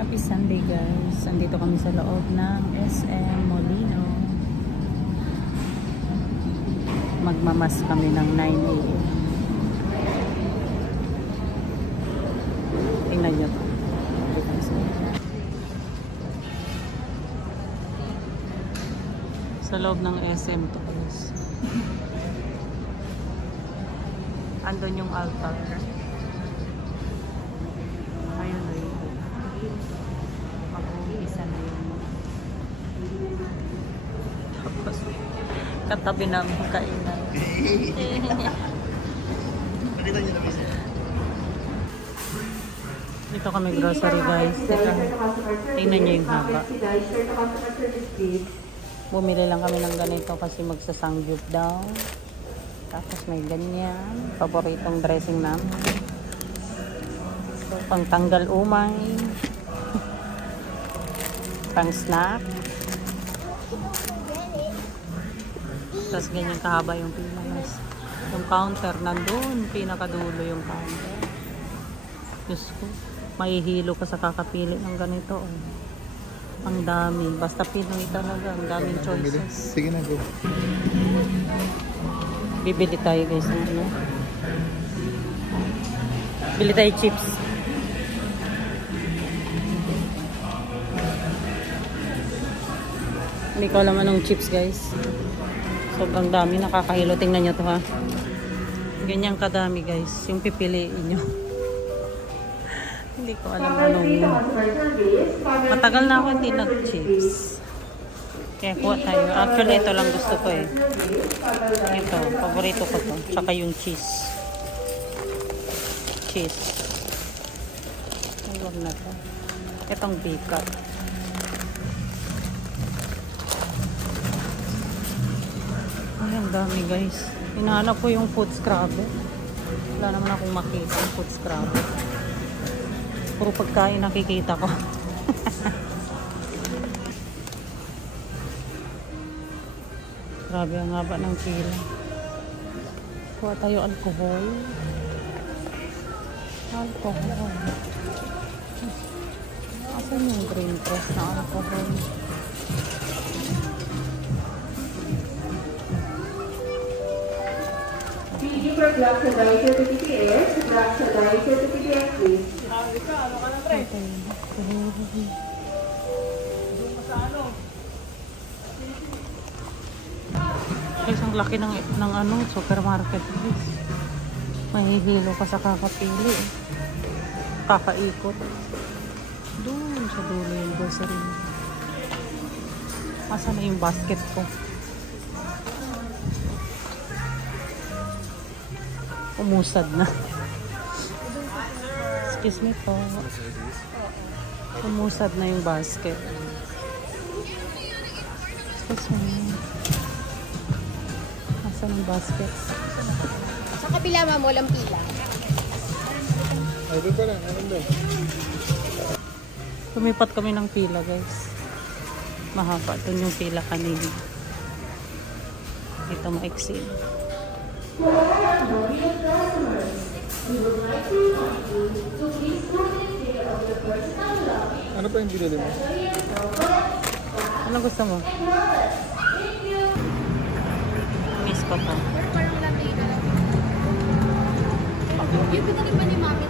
Happy Sunday guys. Andito kami sa loob ng SM Molino. Magmamas kami ng 9 AM. Tingnan nyo to. Sa loob ng SM to guys. Andun yung altar. Ayun na yun. Mag-umpisa na yun. Tapos, katabi namin kainan. Dito kami grocery guys. Dito. Tingnan nyo yung haba. Bumili lang kami ng ganito kasi magsasangyup daw. Tapos may ganyan. Paboritong dressing namin. So, pang tanggal umay. Pang snack. Tapos ganyan kahaba yung pila. Yung counter nandun. Pinakadulo yung counter. Diyos ko. Mahihilo ka sa kakapili ng ganito. Oh. Ang dami. Basta Pinoy talaga. Ang daming choices. Sige na, go. Bibili tayo guys ng ano. Bili tayo chips. Hindi ko alam anong chips guys. Sobrang dami. Nakakahilo. Tingnan nyo to ha. Ganyan kadami guys. Yung pipiliin nyo. Hindi ko alam anong. Matagal na ako hindi nag-chips. Kaya kuha tayo. Actually, ito lang gusto ko eh. Ito, paborito ko to. Tsaka yung cheese. Cheese. Huwag na to. Itong bacon. Ay, ang dami guys. Hinahanap ko yung food scrubber. Wala naman akong makita yung food scrubber. Puro pagkain nakikita ko. Grabe ang haba ng pila. Kuha tayo alcohol. Alcohol. Asan yung green press na alcohol? For glass and dye certificate, glass and dye certificate, please. Ano ka na, pre? Guys, ang laki ng ano, supermarket guys. Mahihilo ka sa kakapili. Kakaikot. Doon sa dulo yung grocery. Asa na yung basket ko? Umusad na. Excuse me po. Umusad na yung basket. Excuse me. Asan ang basket? Sa kabila ma'am, walang pila. Ay, doon pa lang. Ano doon? Lumipat kami ng pila guys. Mahaba. Doon yung pila kanina. Dito ma-exit. Ano pa yung binili mo? Ano gusto mo? Miss ko pa. Pero parang walang pila. Yung pinili pa ni mami.